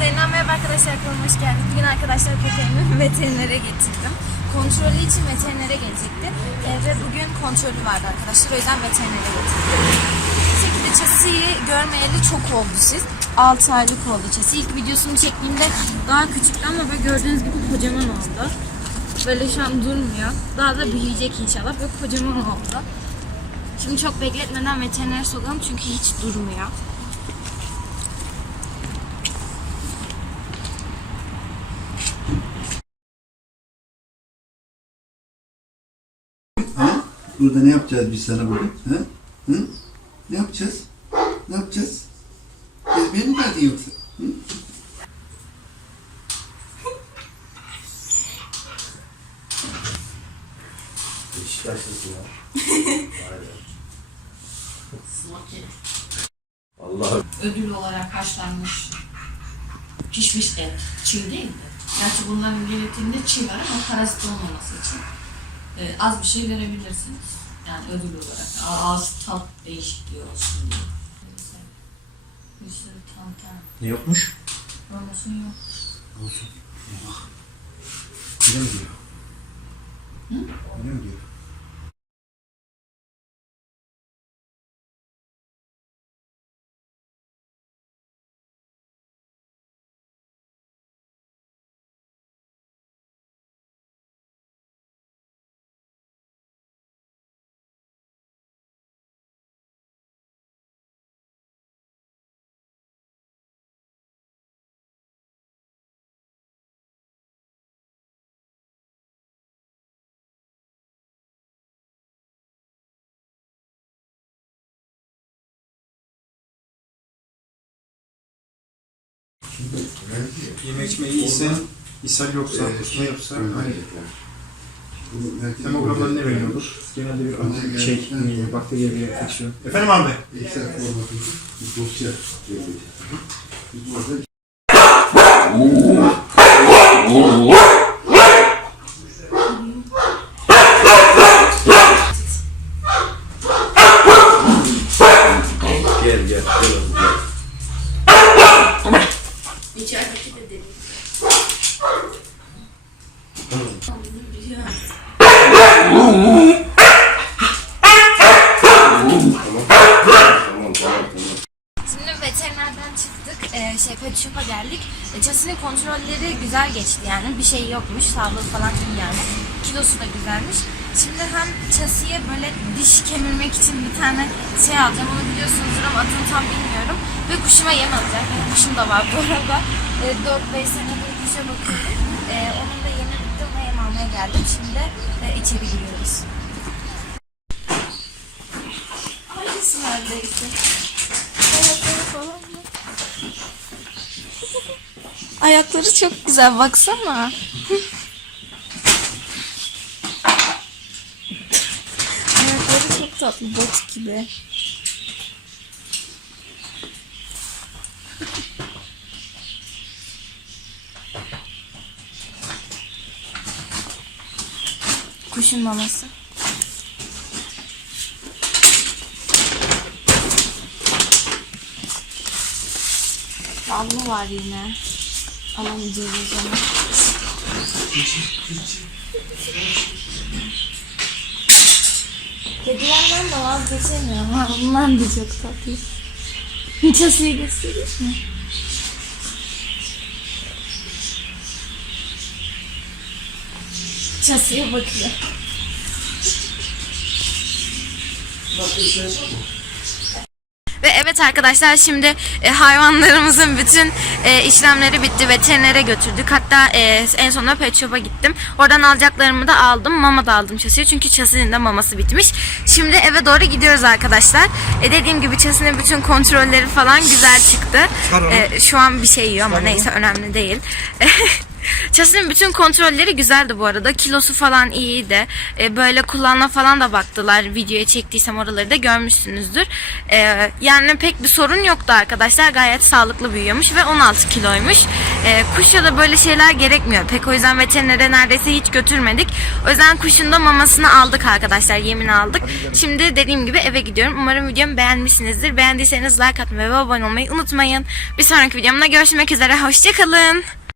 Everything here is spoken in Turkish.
Zeynep merhaba arkadaşlar kanalıma hoş geldiniz. Bugün arkadaşlar köpeğimi veterinere getirdim. Kontrolü için veterinere gelecekti. Ee, ve bugün kontrolü vardı arkadaşlar. O yüzden veterinere getirdim. Şekilde çasiyi görmeyeli çok oldu siz. 6 aylık oldu çasi. İlk videosunu çektiğimde daha küçüktü ama böyle gördüğünüz gibi kocaman oldu. Böyle şu an durmuyor. Daha da büyüyecek inşallah. Böyle kocaman oldu. Şimdi çok bekletmeden veterinere sokalım çünkü hiç durmuyor. Ha? Burada ne yapacağız biz sana burada? Ha? Hı? Ne yapacağız? Ne yapacağız? Gezmeye mi geldin yoksa? Hı? Allah ödül olarak haşlanmış pişmiş et, çiğ değil mi? Gerçi bunların gerektiğinde çiğ var ama parazit olmaması için e, az bir şey verebilirsiniz. Yani ödül olarak. Ağız tat değişikliği olsun diye. Bir sürü tantan. ne yokmuş? Promosyon yok. Olsun. Bak. Öyle mi diyor? Öyle mi diyor? Yeme içme iyiyse, ishal yoksa, kusma yoksa, hani hemoglobinden ne veriyordur? Genelde bir anti şey, e, bakteriye bir enfeksiyon. Efendim abi? Excel formatı dosya. Biz burada İçerideki de dedi. Tamam tamam tamam. Şimdi veterinerden çıktık. Ee, şey pet shop'a geldik. E, Chassis kontrolleri güzel geçti yani. Bir şey yokmuş. Sağlığı falan iyi gelmiş. Kilosu da güzelmiş. Şimdi hem chasis'e böyle diş kemirmek için bir tane şey alacağım. Onu biliyorsunuzdur ama adını tam bilmiyorum. Ve kuşuma yem alacağım. Benim kuşum da var bu arada. E, 4-5 senedir kuşa bakıyorum. E, onun da yemi bitti. Ona yem almaya geldim. Şimdi e, içeri giriyoruz. Hangisi neredeyse? Ayakları falan mı? Ayakları çok güzel baksana. Ayakları çok tatlı bot gibi. Kuşun maması. Havlu var yine. Alamayacağız o zaman. Kedilerden de vazgeçemiyorum. Ha, bunlar da çok tatlı. Çasıyı göstereyim mi? Çasıya bakıyor. Ve evet arkadaşlar şimdi e, hayvanlarımızın bütün e, işlemleri bitti. Veterinere götürdük. Hatta e, en sonunda pet shop'a gittim. Oradan alacaklarımı da aldım. Mama da aldım çasıya. Çünkü çasının da maması bitmiş. Şimdi eve doğru gidiyoruz arkadaşlar. E, dediğim gibi çasının bütün kontrolleri falan güzel çıktı. E, şu an bir şey yiyor ama neyse önemli değil. Chelsea bütün kontrolleri güzeldi bu arada. Kilosu falan iyiydi. Ee, böyle kulağına falan da baktılar. Videoya çektiysem oraları da görmüşsünüzdür. Ee, yani pek bir sorun yoktu arkadaşlar. Gayet sağlıklı büyüyormuş ve 16 kiloymuş. Ee, kuşa da böyle şeyler gerekmiyor. Pek o yüzden veterinere neredeyse hiç götürmedik. O yüzden kuşun da mamasını aldık arkadaşlar. Yemin aldık. Şimdi dediğim gibi eve gidiyorum. Umarım videomu beğenmişsinizdir. Beğendiyseniz like atmayı ve abone olmayı unutmayın. Bir sonraki videomda görüşmek üzere. Hoşçakalın.